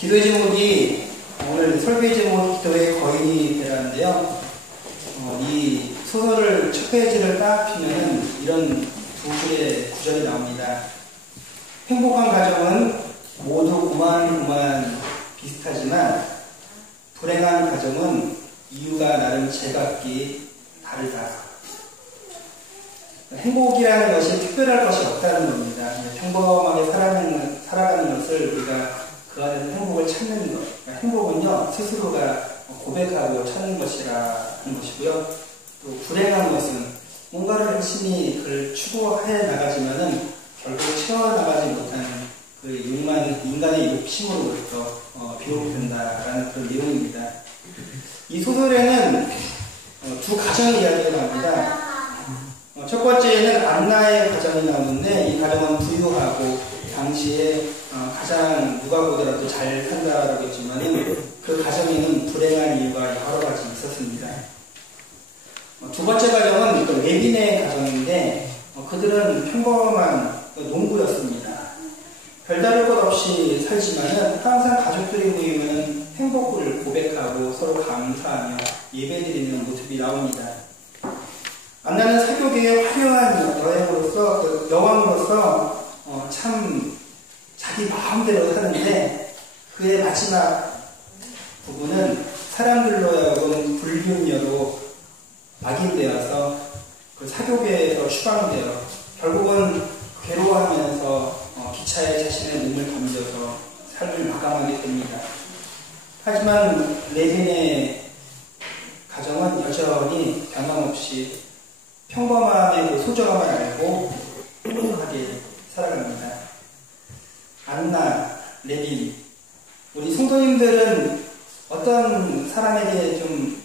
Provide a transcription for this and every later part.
기도의 제목이 오늘 설교의 제목이 기도의 거인이 되라는데요. 이 소설을 첫 페이지를 딱 피면은 이런 두 줄의 구절이 나옵니다. 행복한 가정은 모두 고만 비슷하지만 불행한 가정은 이유가 나름 제각기 다르다. 행복이라는 것이 특별할 것이 없다는 겁니다. 평범하게 살아가는 것을 우리가 그 안에서 행복을 찾는 것. 그러니까 행복은요, 스스로가 고백하고 찾는 것이라는 것이고요. 또 불행한 것은 뭔가를 열심히 그걸 추구해 나가지만은 결국 채워나가지 못하는 그 인간의 욕심으로부터 비롯된다라는 그런 내용입니다. 이 소설에는 두 가정의 이야기가 나옵니다. 첫 번째는 안나의 가정이 나오는데 이 가정은 부유하고 당시에 가장 누가 보더라도 잘 산다라고 했지만 그 가정에는 불행한 이유가 여러 가지 있었습니다. 두 번째 가정은 또 레빈의 가정인데 그들은 평범한 농부였습니다. 별다를 것 없이 살지만은 항상 가족들이 모이면 행복을 고백하고 서로 감사하며 예배드리는 모습이 나옵니다. 안나는 사교계의 화려한 여왕으로서 참 자기 마음대로 사는데 그의 마지막 부분은 사람들로 하여금 불륜녀로 낙인되어서 그 사교계에서 추방되어 결국은 괴로워하면서 기차에 자신의 몸을 던져서 삶을 마감하게 됩니다. 하지만 레빈의 가정은 여전히 변함없이 평범함의 그 소중함을 알고 행복하게 살아갑니다. 안나, 레빈, 우리 성도님들은 어떤 사람에게 좀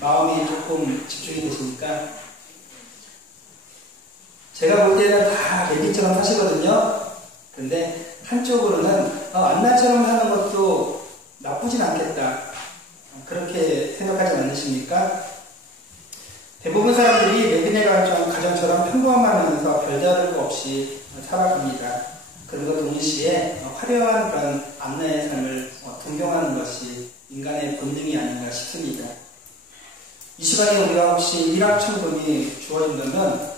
마음이 조금 집중이 되십니까? 제가 볼 때는 다 레빈처럼 사시거든요. 근데 한쪽으로는 안나처럼 사는 것도 나쁘진 않겠다. 그렇게 생각하지 않으십니까? 대부분 사람들이 레빈의 가정처럼 평범하면서 별다를 것 없이 살아갑니다. 그리고 동시에 화려한 그런 안나의 삶을 동경하는 것이 인간의 본능이 아닌가 싶습니다. 이 시간에 우리가 혹시 일확천금이 주어진다면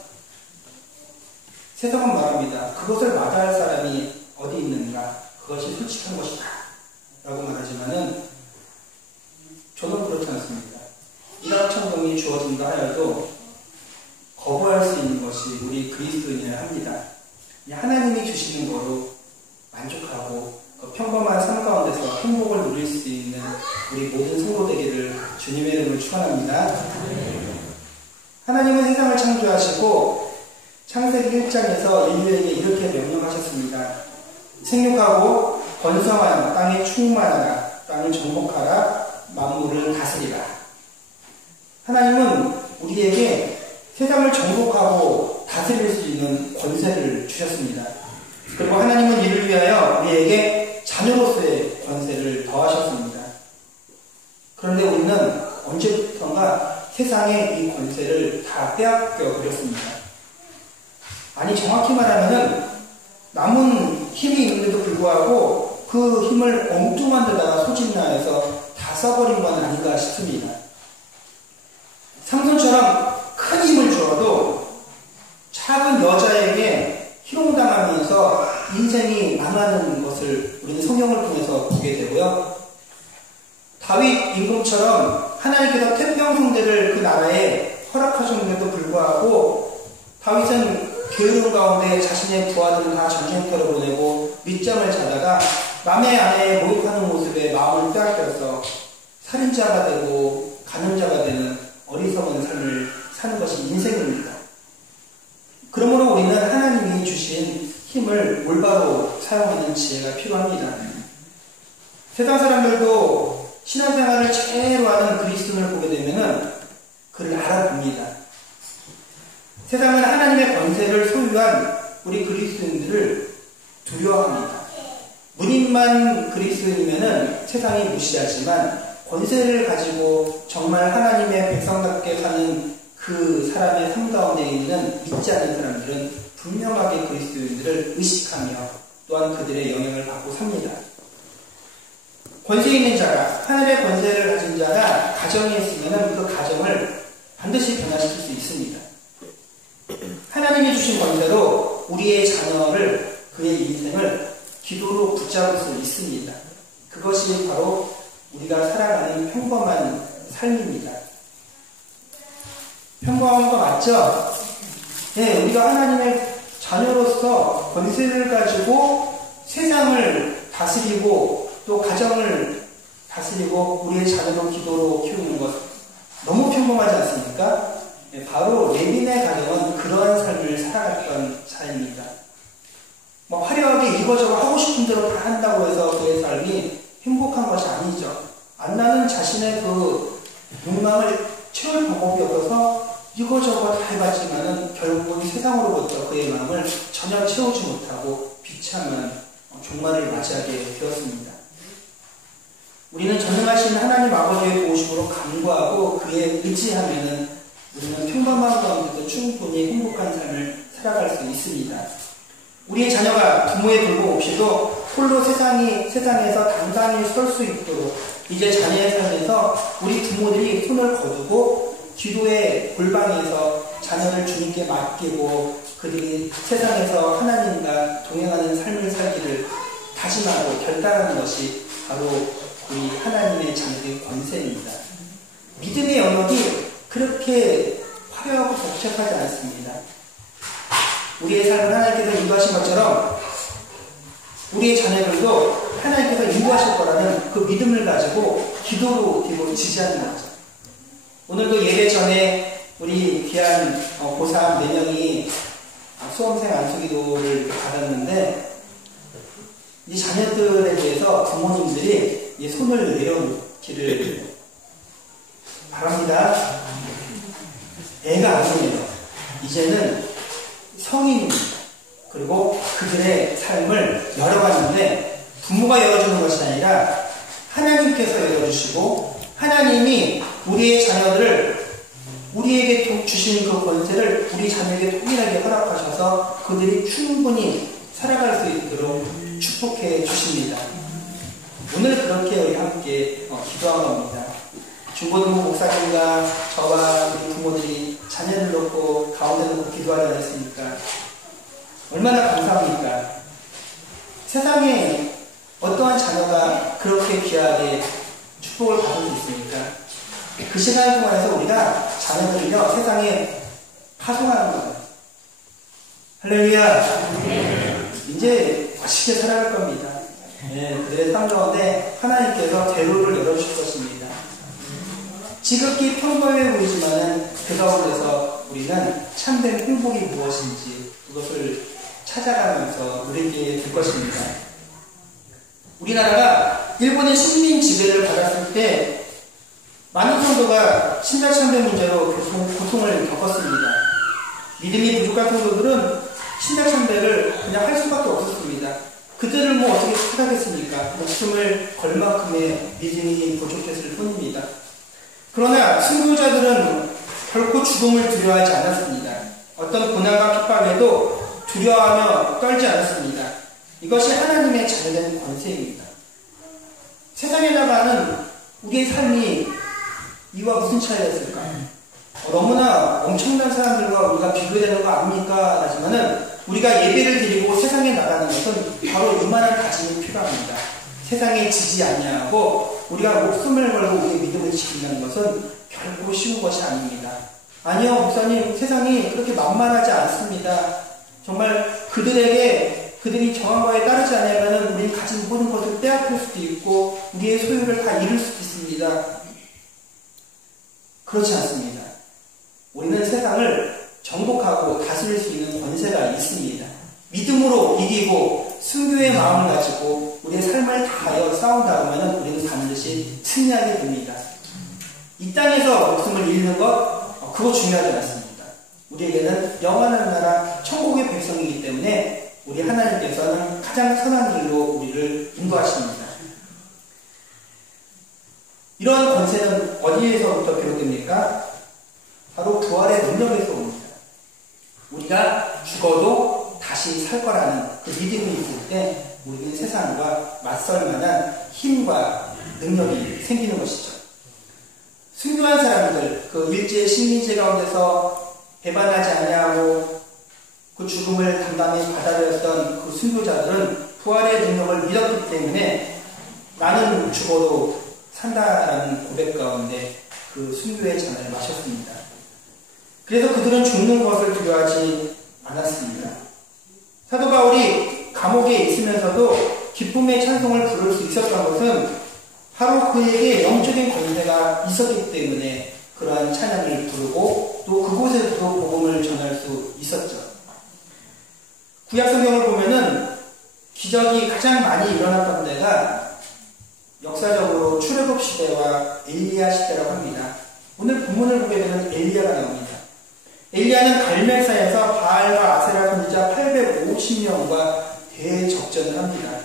세상은 말합니다. 그것을 마다할 사람이 어디 있는가? 그것이 솔직한 것이다. 라고 말하지만은 저는 그렇지 않습니다. 일확천금이 주어진다 하여도 거부할 수 있는 것이 우리 그리스도인이어야 합니다. 하나님이 주시는 거로 만족하고 그 평범한 삶 가운데서 행복을 누릴 수 있는 우리 모든 성도 되기를 주님의 이름으로 축원합니다. 하나님은 세상을 창조하시고 창세기 1장에서 인류에게 이렇게 명령하셨습니다. 생육하고 번성하여 땅에 충만하라, 땅을 정복하라, 만물을 다스리라. 하나님은 우리에게 세상을 정복하고 다스릴 수 있는 권세를 주셨습니다. 그리고 하나님은 이를 위하여 우리에게 자녀로서의 권세를 더하셨습니다. 그런데 우리는 언제부턴가 세상의 이 권세를 다 빼앗겨 버렸습니다. 아니 정확히 말하면 남은 힘이 있는데도 불구하고 그 힘을 엉뚱한 데다가 소진하여서 다 써버린 건 아닌가 싶습니다. 삼손처럼 큰 힘을 주어도 작은 여자에게 희롱당하면서 인생이 망하는 것을 우리는 성경을 통해서 보게 되고요. 다윗 임금처럼 하나님께서 태평성대를 그 나라에 허락하셨는데도 불구하고 다윗은 게으름 가운데 자신의 부하들은 다 전쟁터로 보내고 밑잠을 자다가 남의 아내에 모욕하는 모습에 마음을 빼앗겨서 살인자가 되고 간음자가 되는 어리석은 삶을 사는 것이 인생입니다. 그러므로 우리는 하나님이 주신 힘을 올바로 사용하는 지혜가 필요합니다. 세상 사람들도 신앙생활을 제대로 하는 그리스도인을 보게 되면 그를 알아봅니다. 세상은 하나님의 권세를 소유한 우리 그리스도인들을 두려워합니다. 문인만 그리스도인이면 세상이 무시하지만 권세를 가지고 정말 하나님의 백성답게 사는 그 사람의 삶 가운데 있는 믿지 않는 사람들은 분명하게 그리스도인들을 의식하며 또한 그들의 영향을 받고 삽니다. 권세 있는 자가, 하늘의 권세를 가진 자가 가정에 있으면 그 가정을 반드시 변화시킬 수 있습니다. 하나님이 주신 권세로 우리의 자녀를, 그의 인생을 기도로 붙잡을 수 있습니다. 그것이 바로 우리가 살아가는 평범한 삶입니다. 평범한 거 맞죠? 네, 우리가 하나님의 자녀로서 권세를 가지고 세상을 다스리고 또 가정을 다스리고 우리의 자녀로 기도로 키우는 것 너무 평범하지 않습니까? 네, 바로 레빈의 가정은 그러한 삶을 살아갔던 삶입니다. 뭐 화려하게 이거저거 하고 싶은 대로 다 한다고 해서 그의 삶이 행복한 것이 아니죠. 안나는 자신의 그 욕망을 채울 방법이 없어서 이거저거 다 해봤지만은 결국 세상으로부터 그의 마음을 전혀 채우지 못하고 비참한 종말을 맞이하게 되었습니다. 우리는 전능하신 하나님 아버지의 도우심으로 간구하고 그에 의지하면은 우리는 평범한 가운데도 충분히 행복한 삶을 살아갈 수 있습니다. 우리의 자녀가 부모의 돌봄 없이도 홀로 세상에서 당당히 설 수 있도록 이제 자녀의 삶에서 우리 부모들이 손을 거두고 기도의 골방에서 자녀를 주님께 맡기고 그들이 세상에서 하나님과 동행하는 삶을 살기를 다짐하고 결단하는 것이 바로 우리 하나님의 자녀의 권세입니다. 믿음의 영역이 그렇게 화려하고 복잡하지 않습니다. 우리의 삶을 하나님께서 인도하신 것처럼 우리의 자녀들도 하나님께서 인도하실 거라는 그 믿음을 가지고 기도로 뒤로 지지하는 거죠. 오늘도 예배 전에 우리 귀한 고3 4명이 수험생 안수기도를 받았는데 이 자녀들에 대해서 부모님들이 손을 내려놓기를 바랍니다. 애가 아니에요. 이제는 성인입니다. 그리고 그들의 삶을 열어봤는데 부모가 열어주는 것이 아니라 하나님께서 열어주시고 하나님이 우리의 자녀들을 우리에게 주신 그 권세를 우리 자녀에게 통일하게 허락하셔서 그들이 충분히 살아갈 수 있도록 축복해 주십니다. 오늘 그렇게 우리 함께 기도한 겁니다. 중고등부 목사님과 저와 우리 부모들이 자녀를 놓고 가운데 놓고 기도하지 않았습니까? 얼마나 감사합니까? 세상에 어떠한 자녀가 그렇게 귀하게 축복을 받을 수 있습니까? 그 시간을 통해서 우리가 자녀들을요 세상에 파송하는 거예요. 할렐루야. 이제 멋있게 살아갈 겁니다. 네, 그들의 삶 가운데 하나님께서 대로를 열어주실 것입니다. 지극히 평범해 보이지만은 그 가운데서 우리는 참된 행복이 무엇인지 그것을 찾아가면서 누리게 될 것입니다. 우리나라가 일본의 식민 지배를 받았을 때 많은 성도가 신자참배 문제로 고통을 겪었습니다. 믿음이 부족한 성도들은 신자참배를 그냥 할 수밖에 없었습니다. 그들을 뭐 어떻게 찾아겠습니까? 목숨을 걸 만큼의 믿음이 부족했을 뿐입니다. 그러나 순교자들은 결코 죽음을 두려워하지 않았습니다. 어떤 고난과 핍박에도 두려워하며 떨지 않았습니다. 이것이 하나님의 자녀된 권세입니다. 세상에 나가는 우리의 삶이 이와 무슨 차이가 있을까? 너무나 엄청난 사람들과 우리가 비교되는 거 아닙니까? 하지만은 우리가 예배를 드리고 세상에 나가는 것은 바로 이만한 다짐이 필요합니다. 세상에 지지 아니하고 우리가 목숨을 걸고 우리의 믿음을 지킨다는 것은 결코 쉬운 것이 아닙니다. 아니요, 목사님, 세상이 그렇게 만만하지 않습니다. 정말 그들이 정한 거에 따르지 않으면 우리 가진 모든 것을 빼앗길 수도 있고 우리의 소유를 다 잃을 수도 있습니다. 그렇지 않습니다. 우리는 세상을 정복하고 다스릴 수 있는 권세가 있습니다. 믿음으로 이기고 순교의 마음을 가지고 우리의 삶을 다하여 싸운다 보면 우리는 반드시 승리하게 됩니다. 이 땅에서 목숨을 잃는 것, 그거 중요하지 않습니다. 우리에게는 영원한 나라 천국의 백성이기 때문에 우리 하나님께서는 가장 선한 길로 우리를 인도하십니다. 이러한 권세는 어디에서부터 비롯됩니까? 바로 부활의 능력에서 옵니다. 우리가 죽어도 다시 살 거라는 그 믿음이 있을 때 우리는 세상과 맞설 만한 힘과 능력이 생기는 것이죠. 순교한 사람들, 그 일제 식민지 가운데서 배반하지 아니하고 그 죽음을 담담히 받아들였던 그 순교자들은 부활의 능력을 믿었기 때문에 나는 죽어도 산다라는 고백 가운데 그 순교의 잔을 마셨습니다. 그래서 그들은 죽는 것을 두려워하지 않았습니다. 사도 바울이 감옥에 있으면서도 기쁨의 찬송을 부를 수 있었던 것은 바로 그에게 영적인 권세가 있었기 때문에 그러한 찬양을 부르고 또 그곳에서도 복음을 전할 수 있었죠. 구약 성경을 보면은 기적이 가장 많이 일어났던 데가 역사적으로 출애굽 시대와 엘리야 시대라고 합니다. 오늘 본문을 보게 되면 엘리야가 나옵니다. 엘리야는 갈멜사에서 바알과 아세라 선지자 850명과 대적전을 합니다.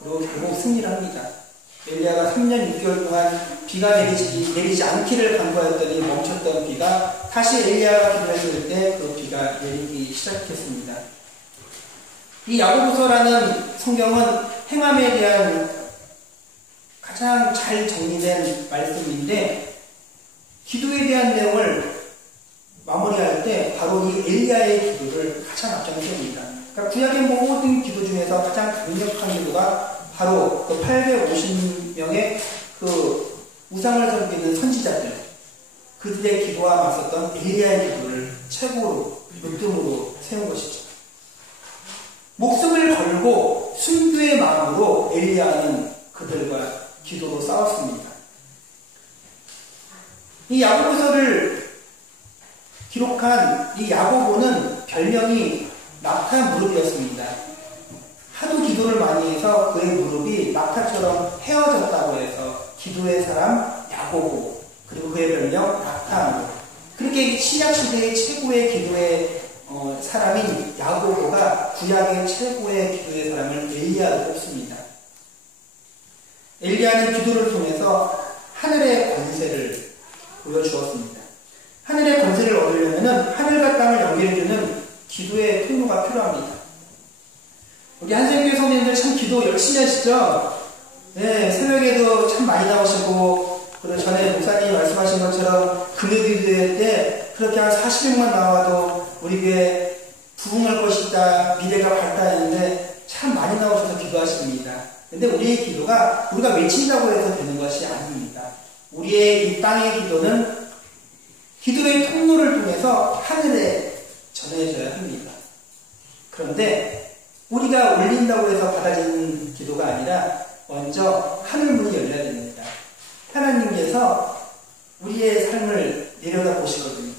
그리고 결국 승리를 합니다. 엘리야가 3년 6개월 동안 비가 내리지 않기를 간구하였더니 멈췄던 비가 다시 엘리야가 기도했을 때 그 비가 내리기 시작했습니다. 이 야고보서라는 성경은 행함에 대한 가장 잘 정리된 말씀인데 기도에 대한 내용을 마무리할 때 바로 이 엘리야의 기도를 가장 앞장에 세웁니다. 그러니까 구약의 모든 기도 중에서 가장 강력한 기도가 바로 그 850명의 그 우상을 섬기는 선지자들, 그들의 기도와 맞섰던 엘리야의 기도를 최고로 으뜸으로 세운 것이죠. 목숨을 걸고 순교의 마음으로 엘리야는 그들과 기도로 싸웠습니다. 이 야고보서를 기록한 이 야고보는 별명이 낙타 무릎이었습니다. 하도 기도를 많이 해서 그의 무릎이 낙타처럼 헤어졌다고 해서 기도의 사람 야고보, 그리고 그의 별명 낙타 무릎. 그렇게 신약시대의 최고의 기도의 사람인 야고보가 구약의 최고의 기도의 사람을 엘리야로 꼽습니다. 엘리야는 기도를 통해서 하늘의 권세를 보여주었습니다. 하늘의 권세를 얻으려면 하늘과 땅을 연결해주는 기도의 통로가 필요합니다. 우리 한생교회 성도님들 참 기도 열심히 하시죠? 네, 새벽에도 참 많이 나오시고, 그리고 전에 목사님이 말씀하신 것처럼 금요기도회 때 그렇게 한 40명만 나와도 우리 교회 부흥할 것이다, 미래가 밝다 했는데 참 많이 나오셔서 기도하십니다. 근데 우리의 기도가 우리가 외친다고 해서 되는 것이 아닙니다. 우리의 이 땅의 기도는 기도의 통로를 통해서 하늘에 전해져야 합니다. 그런데 우리가 올린다고 해서 받아지는 기도가 아니라 먼저 하늘문이 열려야 됩니다. 하나님께서 우리의 삶을 내려다 보시거든요.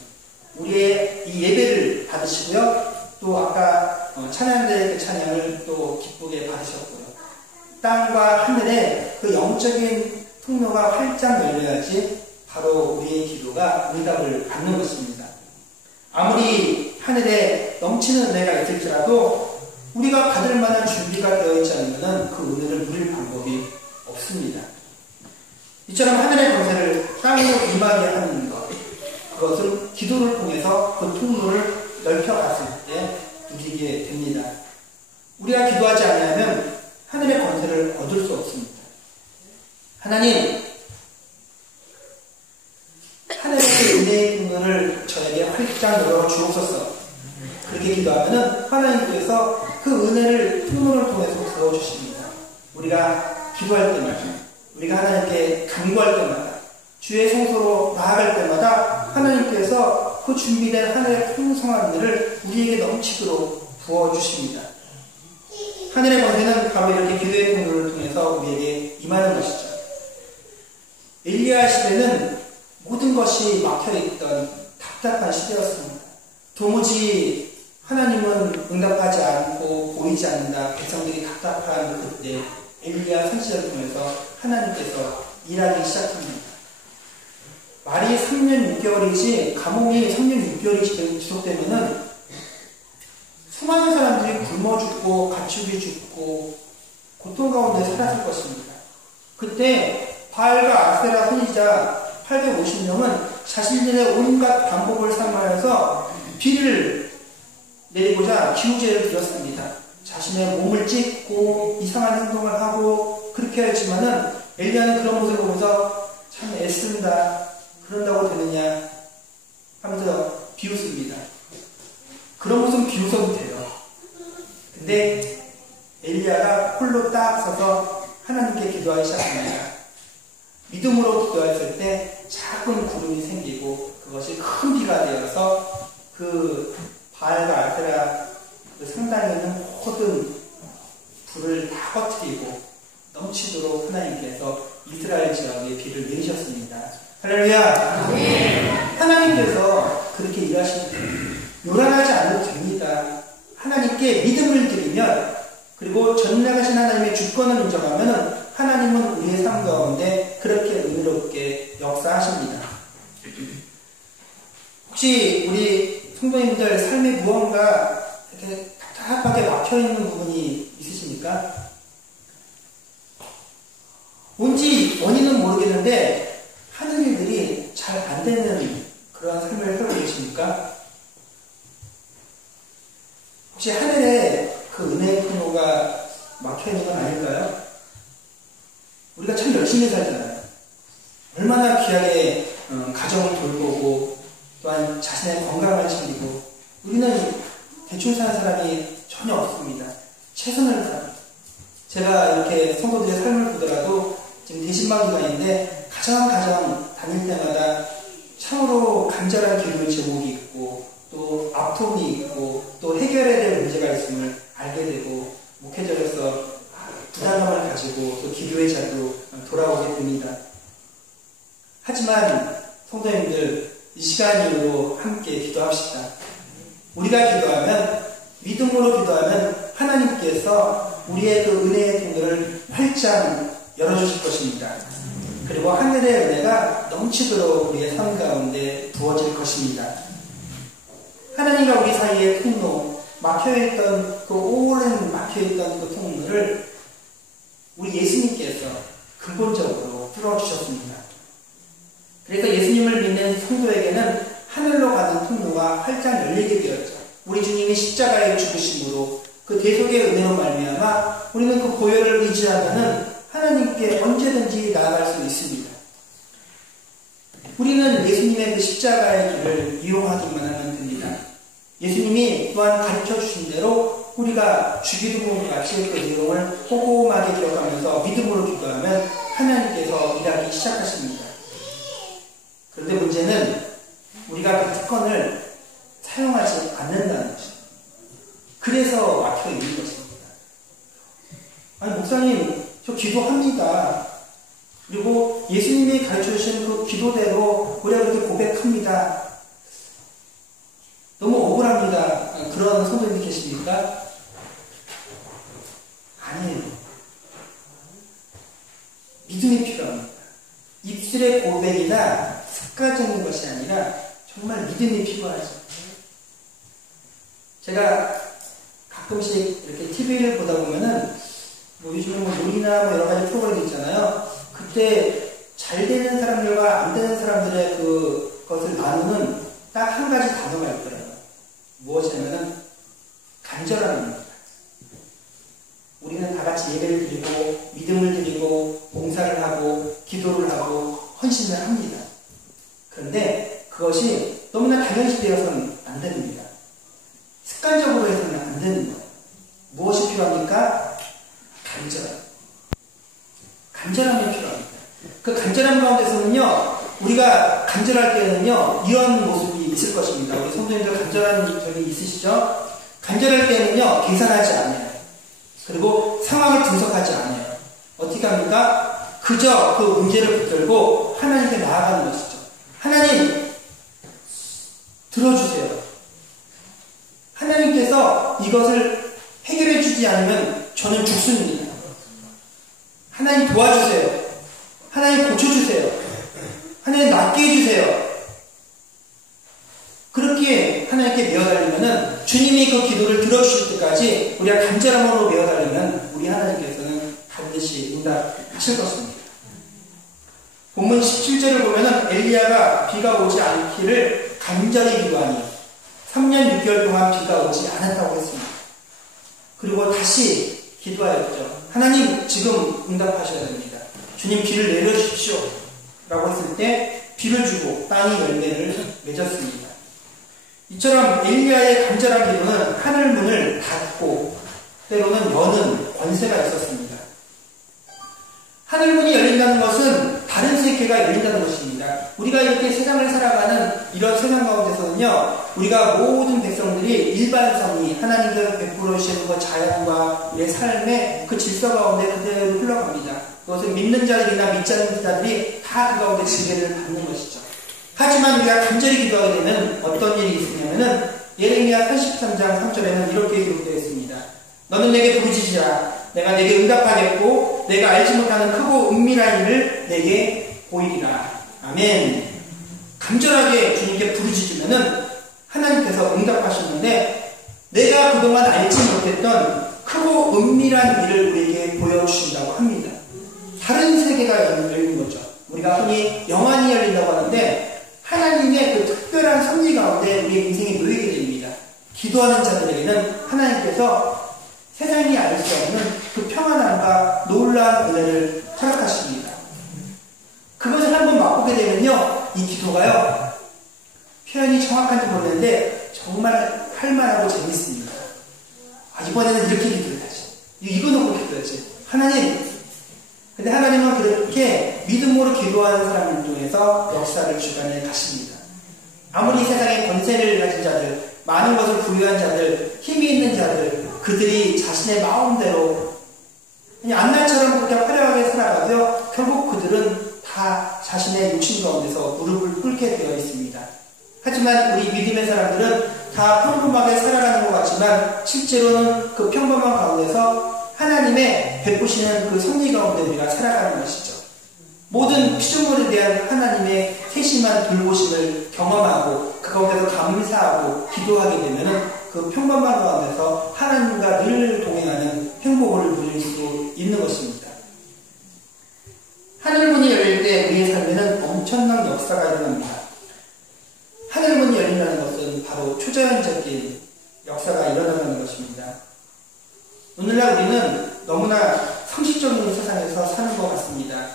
우리의 이 예배를 받으시고요. 또 아까 찬양대의 그 찬양을 또 기쁘게 받으셨고요. 땅과 하늘에 그 영적인 통로가 활짝 열려야지 바로 우리의 기도가 응답을 받는 것입니다. 아무리 하늘에 넘치는 은혜가 있을지라도 우리가 받을 만한 준비가 되어 있지 않으면 그 은혜를 누릴 방법이 없습니다. 이처럼 하늘의 권세를 땅으로 임하게 하는 것, 그것은 기도를 통해서 그 통로를 넓혀갔을 때 누리게 됩니다. 우리가 기도하지 않으면 하늘의 권세를 얻을 수 없습니다. 하나님, 하늘의 은혜의 통로를 저에게 활짝 열어 주옵소서. 그렇게 기도하면 하나님께서 그 은혜를 통로를 통해서 부어주십니다. 우리가 기도할 때마다, 우리가 하나님께 간구할 때마다, 주의 성소로 나아갈 때마다 하나님께서 그 준비된 하늘의 풍성한 은혜를 우리에게 넘치도록 부어주십니다. 하늘의 권세는 바로 이렇게 기도의 통로를 통해서 우리에게 임하는 것이죠. 엘리야 시대는 모든 것이 막혀있던 답답한 시대였습니다. 도무지 하나님은 응답하지 않고 보이지 않는다. 백성들이 답답한 그때 엘리야 선지자를 통해서 하나님께서 일하기 시작합니다. 말이 3년 6개월이지 감옥이 3년 6개월이 지속되면은 수많은 사람들이 굶어 죽고 가축이 죽고 고통 가운데 살았을 것입니다. 그때 바알과 아세라 선지자 850명은 자신들의 온갖 방법을 사용하여서 비를 내리고자 기우제를 드렸습니다. 자신의 몸을 찢고 이상한 행동을 하고 그렇게 하지만은 엘리야는 그런 모습을 보면서 참 애쓴다. 그런다고 되느냐 하면서 비웃습니다. 그런 모습은 비웃어도 돼요. 근데 엘리야가 홀로 딱 서서 하나님께 기도하기 시작합니다. 믿음으로 기도했을 때 작은 구름이 생기고 그것이 큰 비가 되어서 그 바알과 아세라 그 상단에 있는 모든 불을 다 꺼뜨리고 넘치도록 하나님께서 이스라엘 지역에 비를 내리셨습니다. 할렐루야! 네. 하나님께서 그렇게 일하시는 요란하지 않아도 됩니다. 하나님께 믿음을 드리면 그리고 전능하신 하나님의 주권을 인정하면 하나님은 우리의 삶 가운데 그렇게 은혜롭게 역사하십니다. 혹시 우리 성도님들 삶에 무언가 이렇게 답답하게 막혀있는 부분이 있으십니까? 뭔지 원인은 모르겠는데 하는 일들이 잘 안 되는 그런 삶을 살고 계십니까? 혹시 하늘에 그 은혜의 통로가 막혀있는 건 아닐까요? 우리가 참 열심히 살잖아요. 얼마나 귀하게 가정을 돌보고 또한 자신의 건강을 챙기고 우리는 대충 사는 사람이 전혀 없습니다. 최선을 다합니다. 제가 이렇게 성도들의 삶을 보더라도 지금 대신방 기간인데 가정 다닐 때마다 참으로 간절한 기도의 제목이 있고 또 아픔이 있고 또 해결해야 될 문제가 있음을 알게 되고 목회자로서 부담감을 가지고 또 기도의 자리로 돌아오게 됩니다. 하지만 성도님들 이 시간 이후로 함께 기도합시다. 우리가 기도하면 믿음으로 기도하면 하나님께서 우리의 그 은혜의 통로를 활짝 열어주실 것입니다. 그리고 하늘의 은혜가 넘치도록 우리의 삶 가운데 부어질 것입니다. 하나님과 우리 사이의 통로, 막혀있던 그 오랜 막혀있던 그 통로를 우리 예수님께서 근본적으로 뚫어주셨습니다. 그래서 예수님을 믿는 성도에게는 하늘로 가는 통로가 활짝 열리게 되었죠. 우리 주님이 십자가에 죽으심으로 그 대속의 은혜로 말미암아 우리는 그 보혈을 의지하면은 하나님께 언제든지 나아갈 수 있습니다. 우리는 예수님의 그 십자가의 길을 이용하기만 하면 됩니다. 예수님이 또한 가르쳐 주신 대로 우리가 주기도문과 같이 그 내용을 꼼꼼하게 기억하면서 믿음으로 기도하면 하나님께서 일하기 시작하십니다. 그런데 문제는 우리가 그 특권을 사용하지 않는다는 것입니다. 그래서 막혀 있는 것입니다. 아니 목사님 저 기도합니다. 그리고 예수님이 가르쳐주신 그 기도대로 우리가 그렇게 고백합니다. 너무 억울합니다. 그런 성도님이 계십니까? 아니에요. 믿음이 필요합니다. 입술의 고백이나 습관적인 것이 아니라 정말 믿음이 필요하죠. 제가 가끔씩 이렇게 TV를 보다 보면은 요즘에 요리나 여러 가지 프로그램이 있잖아요. 그때 잘 되는 사람들과 안 되는 사람들의 그것을 나누는 딱 한 가지 단어가 있더라고요. 무엇이냐면은 간절함입니다. 우리는 다 같이 예배를 드리고 믿음을 드리고 봉사를 하고 기도를 하고 헌신을 합니다. 그런데 그것이 너무나 당연시 되어서는 안 됩니다. 습관적으로 해서는 안 되는 거예요. 무엇이 필요합니까? 간절함이 필요합니다. 그 간절함 가운데서는요, 우리가 간절할 때는요, 이런 모습이 있을 것입니다. 우리 성도님들 간절한 적이 있으시죠? 간절할 때는요, 계산하지 않아요. 그리고 상황을 분석하지 않아요. 어떻게 합니까? 그저 그 문제를 붙들고 하나님께 나아가는 것이죠. 하나님, 들어주세요. 하나님께서 이것을 해결해 주지 않으면 저는 죽습니다. 하나님 도와주세요. 하나님 고쳐주세요. 하나님 낫게 해주세요. 그렇게 하나님께 메어달리면은 주님이 그 기도를 들어주실 때까지 우리가 간절함으로 메어달리면 우리 하나님께서는 반드시 응답하실 것입니다. 본문 17절을 보면은 엘리야가 비가 오지 않기를 간절히 기도하니 3년 6개월 동안 비가 오지 않았다고 했습니다. 그리고 다시 기도하였죠. 하나님 지금 응답하셔야 됩니다. 주님 비를 내려주십시오 라고 했을 때 비를 주고 땅이 열매를 맺었습니다. 이처럼 엘리야의 간절한 기도는 하늘 문을 닫고 때로는 여는 권세가 있었습니다. 하늘 문이 열린다는 것은 다른 세계가 열린다는 것입니다. 우리가 이렇게 세상을 살아가는 이런 세상 가운데서는요, 우리가 모든 백성들이 일반성이 하나님께서 베풀어 주시는 그 자연과 우리의 삶의 그 질서 가운데 그대로 흘러갑니다. 그것은 믿는 자들이나 믿지 않는 자들이 다 그 가운데 지배를 받는 것이죠. 하지만 우리가 간절히 기도하게 되면 어떤 일이 있으냐면은 예레미야 33장 3절에는 이렇게 기록되어 있습니다. 너는 내게 부르짖으라. 내가 내게 응답하겠고 내가 알지 못하는 크고 은밀한 일을 내게 보이리라. 아멘. 간절하게 주님께 부르짖으면은 하나님께서 응답하시는데 내가 그동안 알지 못했던 크고 은밀한 일을 우리에게 보여주신다고 합니다. 다른 세계가 열리는 거죠. 우리가 흔히 영안이 열린다고 하는데 하나님의 그 특별한 섭리 가운데 우리의 인생이 놓이게 됩니다. 기도하는 자들에게는 하나님께서 세상이 알 수 없는 그 평안함과 놀라운 은혜를 허락하십니다. 그것을 한번 맛보게 되면요, 이 기도가요, 표현이 정확한지 모르겠는데 정말 할만하고 재밌습니다. 이번에는 이렇게 기도를 하지. 이거 놓고 기도하지. 하나님. 근데 하나님은 그렇게 믿음으로 기도하는 사람을 통해서 역사를 주관해 가십니다. 아무리 세상에 권세를 가진 자들, 많은 것을 부유한 자들, 힘이 있는 자들, 그들이 자신의 마음대로 그냥 안날처럼 그렇게 화려하게 살아가도요, 결국 그들은 다 자신의 욕심 가운데서 무릎을 꿇게 되어 있습니다. 하지만 우리 믿음의 사람들은 다 평범하게 살아가는 것 같지만 실제로는 그 평범한 가운데서 하나님의 베푸시는 그 섭리 가운데 우리가 살아가는 것이죠. 모든 피조물에 대한 하나님의 세심한 돌보심을 경험하고 그 가운데서 감사하고 기도하게 되면은 그 평범한 가운데서 하나님과 늘 동행하는 행복을 누릴 수 있는 것입니다. 하늘문이 열릴 때 우리의 삶에는 엄청난 역사가 일어납니다. 하늘문이 열린다는 것은 바로 초자연적인 역사가 일어나는 것입니다. 오늘날 우리는 너무나 상식적인 세상에서 사는 것 같습니다.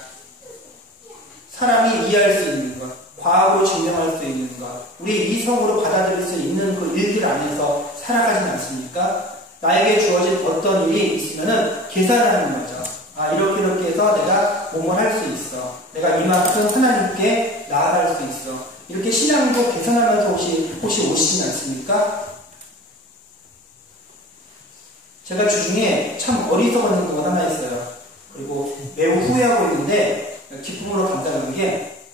사람이 이해할 수 있는 것, 과학으로 증명할 수 있는 것, 우리의 이성으로 받아들일 수 있는 그 일들 안에서 살아가진 않습니까? 나에게 주어진 어떤 일이 있으면은 계산하는 거죠. 이렇게 해서 내가 뭐뭐 할 수 있어. 내가 이만큼 하나님께 나아갈 수 있어. 이렇게 신앙으로 계산하면서 혹시 오시진 않습니까? 제가 주중에 참 어리석은 것 하나 있어요. 그리고 매우 후회하고 있는데 기쁨으로 감당하는 게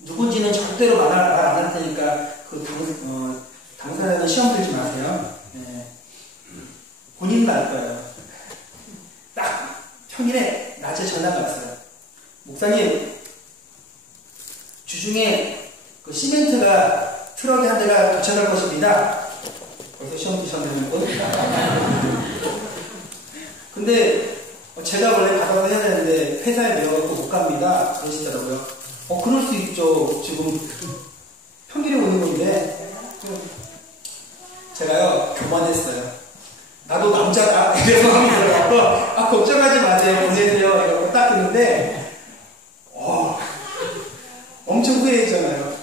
누군지는 절대로 말 안 할 테니까 그 당사자는 시험 들지 마세요. 네. 본인도 알 거예요. 딱 평일에 낮에 전화가 왔어요. 목사님, 주중에 그 시멘트가 트럭에 한 대가 도착할 것입니다. 벌써 시험 드셨는 분. 근데 제가 원래 받아서 해야 되는데 회사에 매워갖고 못 갑니다. 그러시더라고요. 그럴 수 있죠. 지금 평일에 오는 건데. 제가요, 교만했어요. 나도 남자다. 이래서 하더라고요. 걱정하지 마세요. 보내세요. 이러고 딱 했는데, 엄청 후회했잖아요.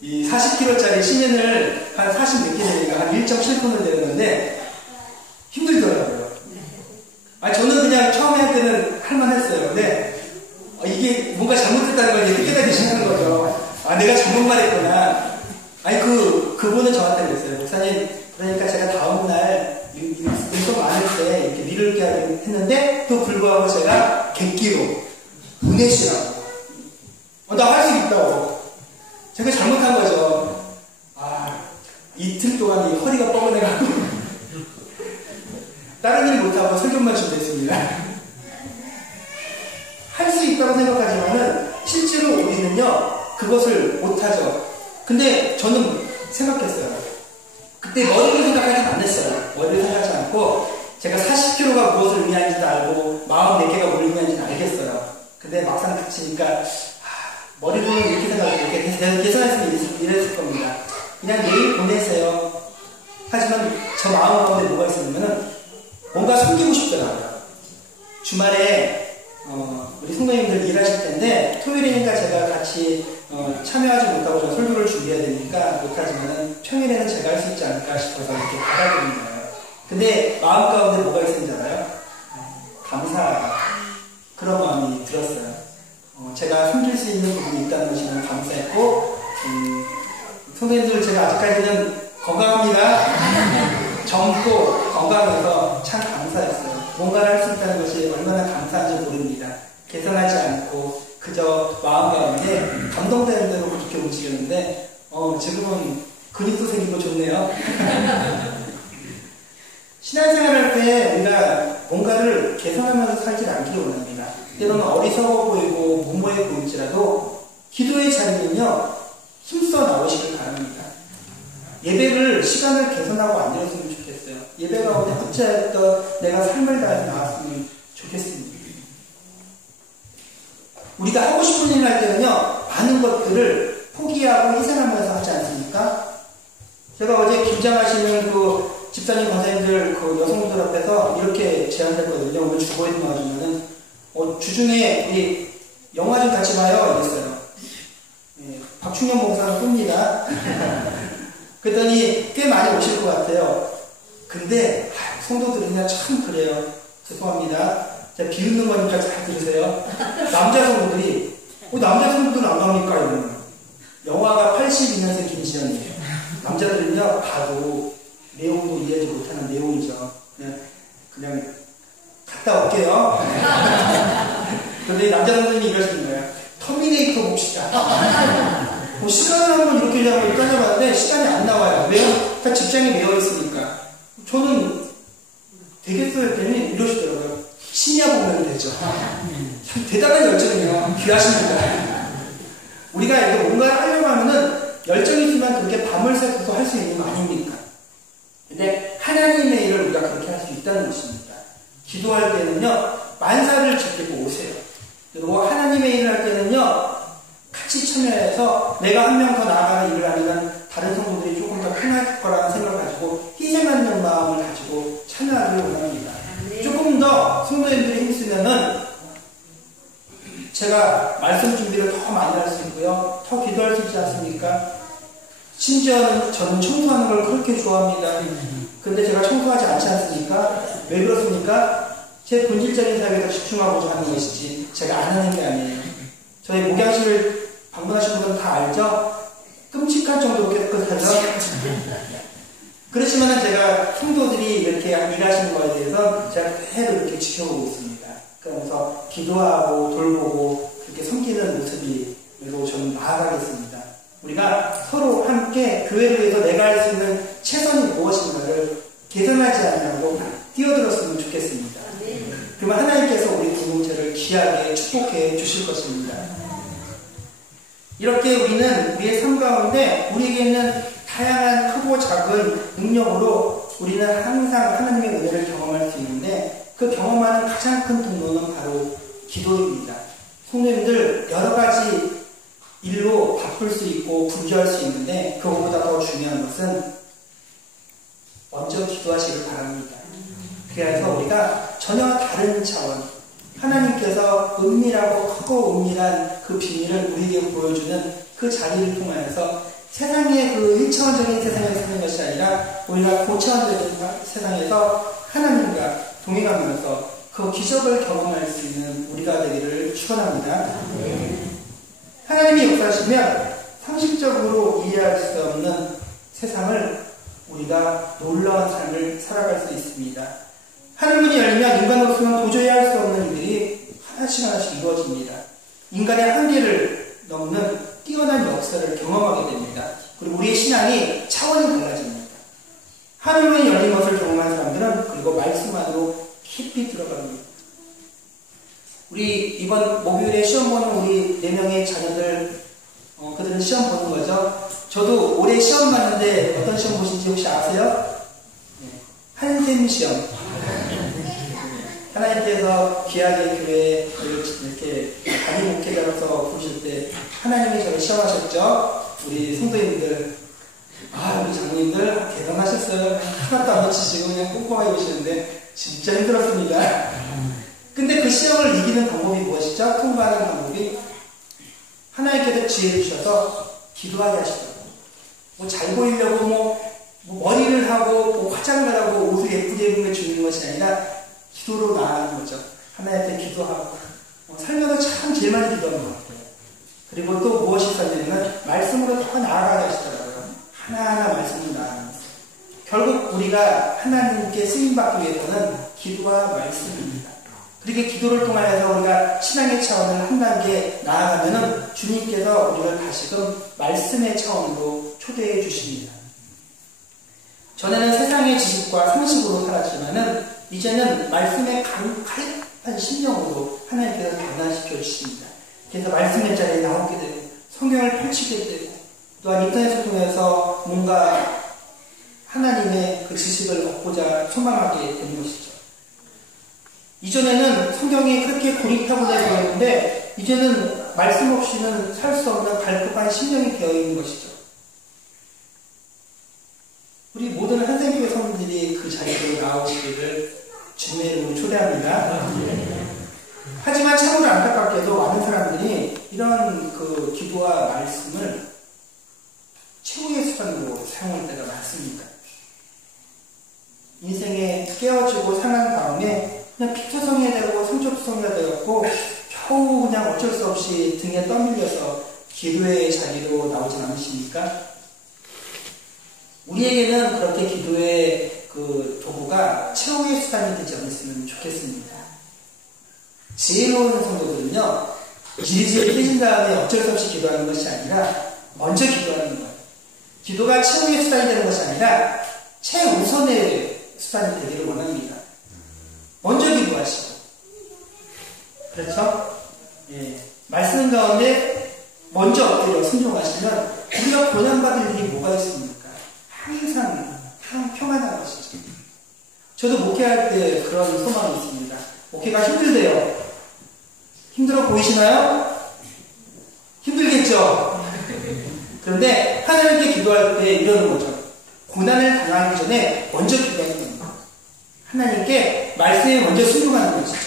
이 40kg짜리 시멘을 한 40 몇 개 되니까 한 1.7톤을 내렸는데, 힘들더라고요. 저는 그냥 처음에 할 때는 할만했어요. 근데, 이게 뭔가 잘못했다는 걸 이제 깨달으시는 거죠. 내가 잘못 말했구나. 그분은 저한테 그랬어요. 목사님, 그러니까 제가 다음날 일도 많을 때 이렇게 미룰게 하긴 했는데, 또 불구하고 제가 객기로 보내시라고. 나 할 수 있다고. 제가 잘못한 거죠. 이틀 동안 이 허리가 뻐근해가지고 다른 일 못하고 설교만 준비했습니다. 할 수 있다고 생각하지만은 실제로 우리는요 그것을 못하죠. 근데 저는 생각했어요. 그때 머리를 생각하지 않았어요. 머리를 생각하지 않고 제가 40kg가 무엇을 의미하는지도 알고 마음 4개가 뭘 의미하는지는 알겠어요. 근데 막상 그치니까 머리로는 이렇게 생각해요. 이렇게 계산했으면 이랬을 겁니다. 그냥 내일 보내세요. 하지만 저 마음 가운데 뭐가 있었냐면은 뭔가 숨기고 싶더라고요. 주말에 우리 성도님들 토요일이니까 제가 같이 참여하지 못하고 저 설교를 준비해야 되니까 못하지만은 평일에는 제가 할 수 있지 않을까 싶어서 이렇게 받아들인 거예요. 근데 마음 가운데 뭐가 있었는지 알아요? 감사하다. 그런 마음이 들었어요. 제가 숨길 수 있는 부분이 있다는 것이 너무 감사했고, 선생님들 제가 아직까지는 건강합니다. 젊고 건강해서 참 감사했어요. 뭔가를 할 수 있다는 것이 얼마나 감사한지 모릅니다. 개선하지 않고 그저 마음 가운데 감동되는 대로 그렇게 움직였는데 지금은 근육도 생기고 좋네요. 신앙생활할 때 우리가 뭔가를 개선하면서 살지 않기를 원합니다. 때로는 어리석어 보이고 무모해 보일지라도 기도의 자리는요 힘써 나오시길 바랍니다. 예배를 시간을 개선하고 안 드렸으면 좋겠어요. 예배 가운데 어찌하였던 내가 삶을 다해서 나왔으면 좋겠습니다. 우리가 하고 싶은 일을 할 때는요 많은 것들을 포기하고 희생하면서 하지 않습니까? 제가 어제 김장하시는 그 집사님 권사님들 그 여성분들 앞에서 이렇게 제안했거든요. 오늘 주보에 나와주면은 주중에 우리 영화 좀 같이 봐요 이랬어요. 네, 박충현 목사는 끕니다. 그랬더니 꽤 많이 오실 것 같아요. 근데 성도들은요 참 그래요. 죄송합니다. 제가 비웃는 거니까 잘 들으세요. 남자 성도들이 남자 성도들은 안 나오니까 이러는 영화가 82년생 김지현이에요. 남자들은요 봐도 내용도 이해하지 못하는 내용이죠. 그냥 갔다 올게요. 그런데 남자 성도님이 이러시는 거예요. 터미네이터 봅시다. 시간을 한번 이렇게 따져봤는데 시간이 안 나와요. 왜요? 다 직장에 매여 있으니까. 저는 되겠어요 했더니 이러시더라고요. 심야 보면 되죠. 참 대단한 열정이에요. 귀하십니다. 우리가 이거 뭔가를 하려고 하면은 열정이 있으면 그렇게 밤을 새워서 할 수 있는 거 아닙니까? 근데 하나님의 일을 우리가 그렇게 할 수 있다는 것입니다. 기도할 때는요 만사를 지키고 오세요. 그리고 하나님의 일을 할 때는요 같이 참여해서 내가 한 명 더 나아가는 일을 하면 다른 성도들이 조금 더 편할 거라는 생각을 가지고 희생하는 마음을 가지고 참여하기를 원합니다. 조금 더 성도님들이 힘쓰면은 제가 말씀 준비를 더 많이 할 수 있고요. 더 기도할 수 있지 않습니까? 심지어는 저는 청소하는 걸 그렇게 좋아합니다. 근데 제가 청소하지 않지 않습니까? 왜 그렇습니까? 제 본질적인 사역에 더 집중하고자 하는 것이지 제가 안 하는 게 아니에요. 저희 목양실을 방문하신 분들은 다 알죠? 끔찍할 정도로 깨끗하죠? 그렇지만 제가 성도들이 이렇게 일하시는 거에 대해서 제가 해도 이렇게 지켜보고 있습니다. 그러면서 기도하고 돌보고 그렇게 섬기는 모습으로 저는 나아가겠습니다. 우리가 서로 함께 교회를 위해서 내가 할 수 있는 최선이 무엇인가를 개선하지 않냐고 뛰어들었으면 좋겠습니다. 그러면 하나님께서 우리 공동체를 귀하게 축복해 주실 것입니다. 이렇게 우리는 우리의 삶 가운데 우리에게 있는 다양한 크고 작은 능력으로 우리는 항상 하나님의 은혜를 경험할 수 있는데 그 경험하는 가장 큰 통로는 바로 기도입니다. 성도님들 여러 가지 일로 바쁠 수 있고 분주할 수 있는데 그것보다 더 중요한 것은 먼저 기도하시길 바랍니다. 그래서 우리가 전혀 다른 차원 하나님께서 은밀하고 크고 은밀한 그 비밀을 우리에게 보여주는 그 자리를 통하여서 세상의 그 1차원적인 세상에 사는 것이 아니라 우리가 고차원적인 세상에서 하나님과 동행하면서 그 기적을 경험할 수 있는 우리가 되기를 축원합니다. 하나님이 역사하시면 상식적으로 이해할 수 없는 세상을 우리가 놀라운 삶을 살아갈 수 있습니다. 하늘문이 열리면 인간으로서는 도저히 할 수 없는 일들이 하나씩 하나씩 이루어집니다. 인간의 한계를 넘는 뛰어난 역사를 경험하게 됩니다. 그리고 우리의 신앙이 차원이 달라집니다. 하늘문이 열린 것을 경험한 사람들은 그리고 말씀 안으로 깊이 들어갑니다. 우리 이번 목요일에 시험 보는 우리 4명의 자녀들 그들은 시험 보는 거죠. 저도 올해 시험 봤는데 어떤 시험 보신지 혹시 아세요? 한샘 시험. 하나님께서 귀하게 교회에 이렇게 담임 목회자로서 부르실 때 하나님이 저를 시험하셨죠. 우리 성도님들, 우리 장로님들 대단하셨어요. 하나도 안 놓치시고 그냥 꼼꼼하게 오시는데 진짜 힘들었습니다. 근데 그 시험을 이기는 방법이 무엇이죠? 통과하는 방법이 하나님께서 지혜 주셔서 기도하게 하시더라고요. 뭐 잘 보이려고 뭐 머리를 하고 뭐 화장을 하고 옷을 예쁘게 입은 걸 주는 것이 아니라 기도로 나아가는 거죠. 하나님께 기도하고 살면서 참 제일 많이 기도하는 것 같아요. 그리고 또 무엇이 있었냐면 말씀으로 더 나아가게 하시더라고요. 하나하나 말씀으로 나아가면서 결국 우리가 하나님께 쓰임받기 위해서는 기도와 말씀입니다. 그렇게 기도를 통하여서 우리가 신앙의 차원을 한 단계 나아가면은 주님께서 우리를 다시금 말씀의 차원으로 초대해 주십니다. 전에는 세상의 지식과 상식으로 살았지만은 이제는 말씀의 가입한 심령으로 하나님께서 변화시켜 주십니다. 그래서 말씀의 자리에 나오게 되고 성경을 펼치게 되고 또한 인터넷을 통해서 뭔가 하나님의 그 지식을 얻고자 소망하게 되는 것이죠. 이전에는 성경이 그렇게 고리타분해 보였는데 이제는 말씀 없이는 살 수 없는 갈급한 심령이 되어 있는 것이죠. 우리 모든 한생교회 성도들이 그 자리로 나오시기를 주님의 이름으로 초대합니다. 하지만 참으로 안타깝게도 많은 사람들이 이런 그 기도와 말씀을 최후의 수단으로 사용할 때가 많습니다. 인생에 깨어지고 상한 다음에 그냥 피투성이가 되고 상처투성이가 되었고 겨우 그냥 어쩔 수 없이 등에 떠밀려서 기도의 자리로 나오지 않으십니까? 우리에게는 그렇게 기도의 그 도구가 최후의 수단이 되지 않았으면 좋겠습니다. 지혜로운 성도들은요, 질질 깨진 다음에 어쩔 수 없이 기도하는 것이 아니라 먼저 기도하는 거예요. 기도가 최후의 수단이 되는 것이 아니라 최우선의 수단이 되기를 원합니다. 먼저 기도하시고, 그렇죠? 예, 말씀 가운데 먼저 엎드려 순종하시면 우리가 고난받을 일이 뭐가 있습니까? 항상 평안한 것이죠. 저도 목회할 때 그런 소망이 있습니다. 목회가 힘들대요. 힘들어 보이시나요? 힘들겠죠? 그런데 하나님께 기도할 때 이러는 거죠. 고난을 당하기 전에 먼저 기도하는 겁니다. 하나님께 말씀에 먼저 순종하는 것이죠.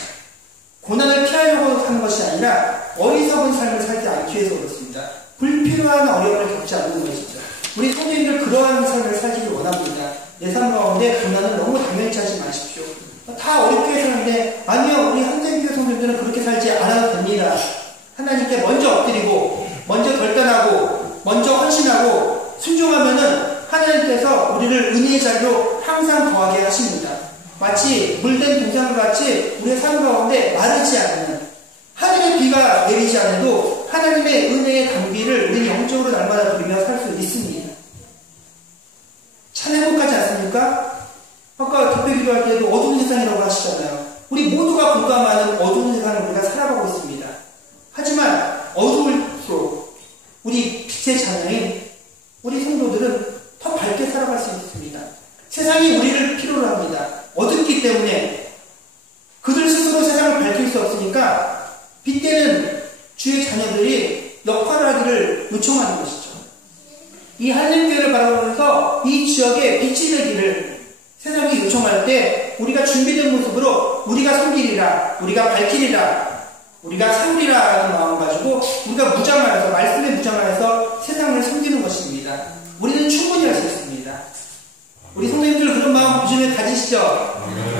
고난을 피하려고 하는 것이 아니라 어리석은 삶을 살지 않기 위해서 그렇습니다. 불필요한 어려움을 겪지 않는 것이죠. 우리 성도님들 그러한 삶을 살기를 원합니다. 내 삶 가운데 고난을 너무 당연치 하지 마십시오. 다 어렵게 사는데 아니요, 우리 한생교회 성도님들은 그렇게 살지 않아도 됩니다. 하나님께 먼저 엎드리고 먼저 결단하고 먼저 헌신하고 순종하면은 하나님께서 우리를 은혜의 자리로 항상 거하게 하십니다. 마치 물된 동산같이 우리의 삶 가운데 마르지 않는 하늘의 비가 내리지 않아도 하나님의 은혜의 담비를 우리 영적으로 날마다 누리며 살 수 있습니다. 참 행복하지 않습니까? 아까 특별 기도할 때도 어두운 세상이라고 하시잖아요. 우리 모두가 공감하는 어두운 세상을 우리가 살아가고 있습니다. 하지만 어두울수록 우리 빛의 자녀인 우리 성도들은 더 밝게 살아갈 수 있습니다. 세상이 우리를 필요로 합니다. 어둡기 때문에 그들 스스로 세상을 밝힐 수 없으니까 빛되는 주의 자녀들이 역할을 하기를 요청하는 것이죠. 이 한림교회를 바라보면서 이 지역에 빛이 되기를 세상이 요청할 때 우리가 준비된 모습으로 우리가 섬기리라, 우리가 밝히리라, 우리가 세우리라 하는 마음 가지고 우리가 무장하여서 말씀에 무장하여서 세상을 섬기는 것입니다. 우리는 충분히 할 수 있습니다. 우리 성도님들 그런 마음 요즘에 가지시죠?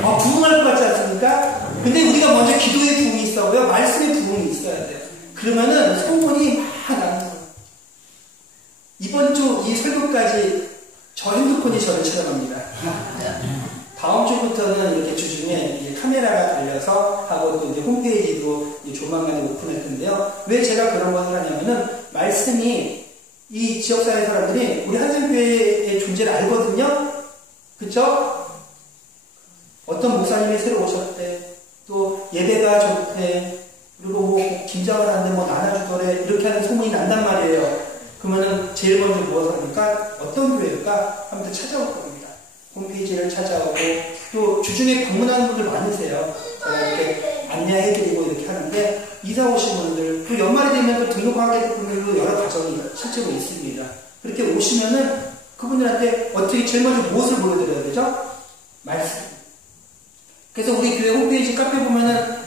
부흥할 것 같지 않습니까? 근데 우리가 먼저 기도의 부흥이 있어요. 말씀의 부흥이 있어야 돼요. 그러면은 소문이 막 나는 거예요. 이번 주 이 설교까지 저 핸드폰이 저를 촬영합니다. 다음 주부터는 이렇게 주중에 카메라가 달려서 하고 또 이제 홈페이지도 이제 조만간에 오픈할 텐데요. 왜 제가 그런 것을 하냐면은 말씀이 이 지역사회 사람들이 우리 한생교회의 존재를 알거든요. 그쵸? 어떤 목사님이 새로 오셨대. 또 예배가 좋대. 그리고 뭐 김장을 하는데 뭐 나눠주더래. 이렇게 하는 소문이 난단 말이에요. 그러면은 제일 먼저 무엇을 합니까? 어떤 교회일까? 하면서 찾아올 겁니다. 홈페이지를 찾아오고 또 주중에 방문하는 분들 많으세요. 제가 이렇게 안내해드리고 이렇게 하는데 이사 오신 분들 또 연말이 되면 또 등록하게 분들도 여러 가정이 실제로 있습니다. 그렇게 오시면은 그분들한테 어떻게 제일 먼저 무엇을 보여드려야 되죠? 말씀. 그래서 우리 교회 홈페이지 카페 보면은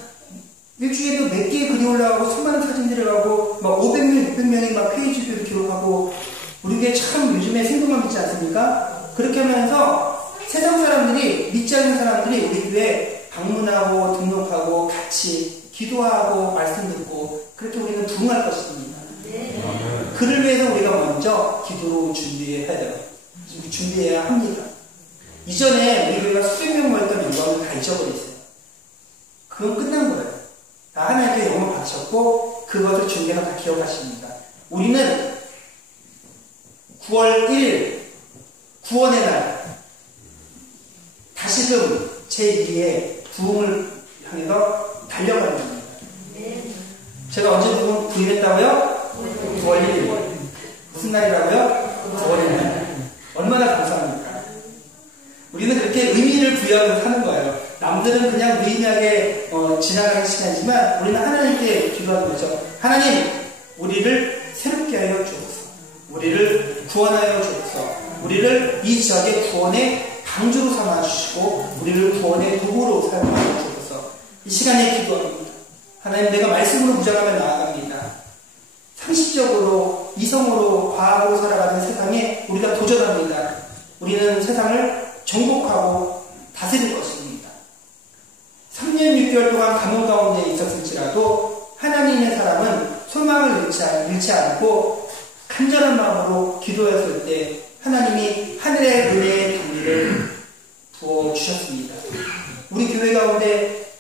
일주일에도 몇 개의 글이 올라가고 수많은 사진들이 가고 막 500명, 600명이 막 페이지를 기록하고 우리 교회 참 요즘에 생동감 있지 않습니까? 그렇게 하면서 세상 사람들이, 믿지 않는 사람들이 우리 교회 방문하고 등록하고 같이 기도하고 말씀 듣고 그렇게 우리는 부응할 것입니다. 그를 위해서 우리가 먼저 기도로 준비해야 합니다. 이전에 우리 교회가 수백 명 모였던 영광을 다 잊어버렸어요. 그건 끝난 거예요. 다 하나님께 영광을 바쳤고 그것을 주님께서 다 기억하십니다. 우리는 9월 1일 구원의 날 다시금 제2의 부흥을 향해서 달려가는 겁니다. 제가 언제 부임했다고요? 9월 1일. 무슨 날이라고요? 9월의 날. 얼마나 감사합니까? 우리는 그렇게 의미를 부여하면서 사는 거예요. 남들은 그냥 무의미하게 지나가는 시간이지만 우리는 하나님께 기도하는 거죠. 하나님, 우리를 새롭게 하여 주옵소서. 우리를 구원하여 주옵소서. 우리를 이 지역의 구원의 방주로 삼아주시고 우리를 구원의 도구로 사용하여 주옵소서. 이 시간에 기도합니다. 하나님, 내가 말씀으로 무장하며 나아갑니다. 상식적으로, 이성으로, 과학으로 살아가는 세상에 우리가 도전합니다. 우리는 세상을 정복하고 다스릴 것입니다. 3년 6개월 동안 감옥 가운데 있었을지라도 하나님의 사람은 소망을 잃지 않고 간절한 마음으로 기도했을 때 하나님이 하늘의 은혜의 단비를 부어주셨습니다. 우리 교회 가운데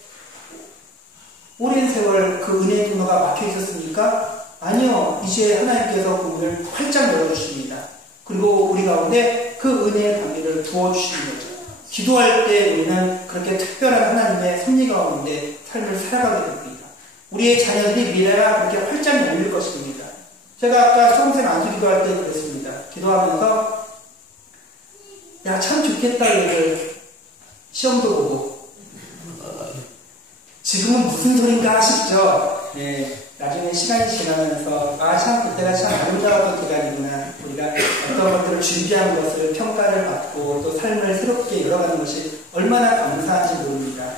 오랜 세월 그 은혜의 통로가 막혀 있었습니까? 아니요. 이제 하나님께서 그 문을 활짝 열어주십니다. 그리고 우리 가운데 그 은혜의 단비를 부어주시는 거죠. 기도할 때 우리는 그렇게 특별한 하나님의 섭리 가운데 삶을 살아가게 됩니다. 우리의 자녀들이 미래가 그렇게 활짝 열릴 것입니다. 제가 아까 수험생 안수 기도할 때 그랬습니다. 기도하면서 야, 참 좋겠다 얘들 시험도 보고 지금은 무슨 소린가 싶죠. 예, 나중에 시간이 지나면서 참 그때가 참 아름다웠던 기간이구나. 우리가 어떤 것들을 준비한 것을 평가를 받고 또 삶을 새롭게 열어가는 것이 얼마나 감사한지 모릅니다.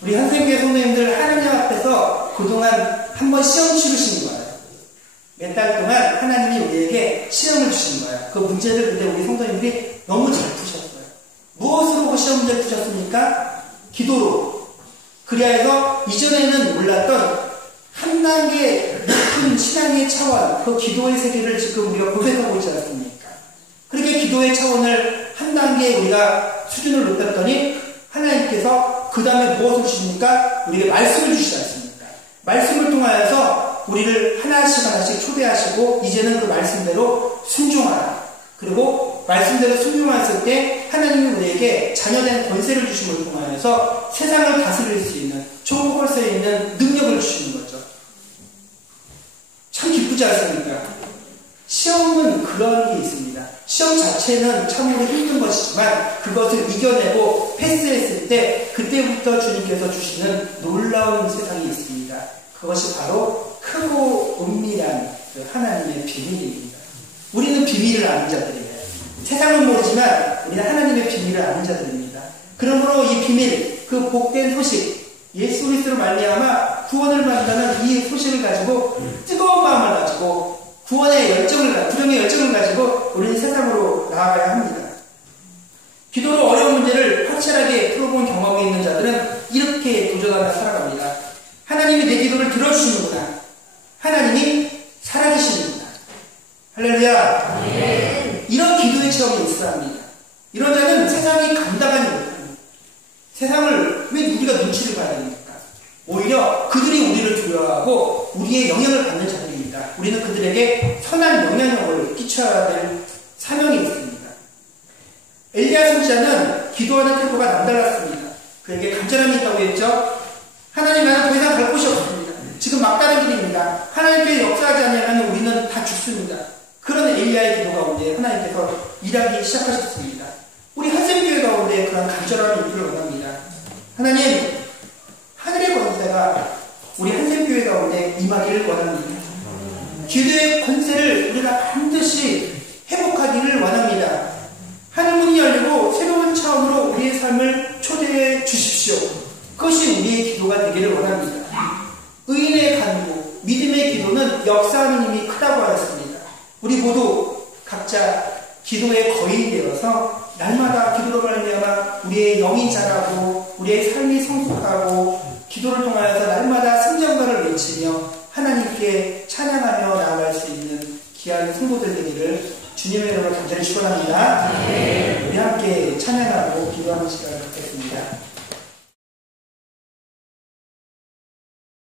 우리 한생교회 성도님들 하나님 앞에서 그동안 한번 시험 치르신 거예요. 몇 달 동안 하나님이 우리에게 시험을 주신 거예요. 그 문제를 근데 우리 성도님들이 너무 잘 푸셨어요. 무엇으로 그 시험 문제를 푸셨습니까? 기도로. 그리하여서 이전에는 몰랐던 한 단계 높은 신앙의 차원, 그 기도의 세계를 지금 우리가 고백하고 있지 않습니까? 그렇게 기도의 차원을 한 단계 우리가 수준을 높였더니 하나님께서 그 다음에 무엇을 주십니까? 우리에게 말씀을 주시지 않습니까? 말씀을 통하여서 우리를 하나씩 초대하시고 이제는 그 말씀대로 순종하라. 그리고 말씀대로 순종했을 때 하나님이 우리에게 자녀된 권세를 주심을 통하여서 세상을 다스릴 수 있는 천국을 수 있는 능력을 주시는 거죠. 참 기쁘지 않습니까? 시험은 그런 게 있습니다. 시험 자체는 참으로 힘든 것이지만 그것을 이겨내고 패스했을 때 그때부터 주님께서 주시는 놀라운 세상이 있습니다. 그것이 바로 크고 은밀한 그 하나님의 비밀입니다. 우리는 비밀을 아는 자들이에요. 세상은 모르지만 우리는 하나님의 비밀을 아는 자들입니다. 그러므로 이 비밀, 그 복된 소식, 예수 그리스도로 말미암아 구원을 받는다는 이 소식을 가지고 뜨거운 마음을 가지고 구원의 열정을, 구정의 열정을 가지고 우리는 세상으로 나아가야 합니다. 기도로 어려운 문제를 확실하게 풀어본 경험이 있는 자들은 이렇게 도전하며 살아갑니다. 하나님이 내 기도를 들어주시는구나. 하나님이 살아계시는구나. 할렐루야. 네. 이런 기도의 체험이 있어야 합니다. 이런 자는 세상이 감당하지 못합니다. 세상을 왜 우리가 눈치를 봐야 됩니까? 오히려 그들이 우리를 두려워하고 우리의 영향을 받는 자들입니다. 우리는 그들에게 선한 영향력을 끼쳐야 될 사명이 있습니다. 엘리야 선지자는 기도하는 태도가 남달랐습니다. 그에게 간절함이 있다고 했죠. 하나님, 나는 더 이상 갈 곳이 없습니다. 지금 막다른 길입니다. 하나님께 역사하지 않으면 우리는 다 죽습니다. 그런 엘리야의 기도 가운데 하나님께서 일하기 시작하셨습니다. 우리 한샘교회 가운데 그런 간절함이 있기를 원합니다. 하나님, 하늘의 권세가 우리 한샘교회 가운데 임하기를 원합니다. 기도의 권세를 우리가 반드시 회복하기를 원합니다. 하늘문이 열리고 새로운 차원으로 우리의 삶을 초대해 주십시오. 그것이 우리의 기도가 되기를 원합니다. 의인의 간구, 믿음의 기도를 기도는 역사하는 힘이 크다고 하였습니다. 우리 모두 각자 기도의 거인이 되어서 날마다 기도로 말미암아 우리의 영이 자라고 우리의 삶이 성숙하고 기도를 통하여서 날마다 승전가를 외치며 하나님께 찬양하며 나아갈 수 있는 귀한 성도들 되기를 주님의 이름으로 간절히 축원합니다. 우리 함께 찬양하고 기도하는 시간을 갖겠습니다.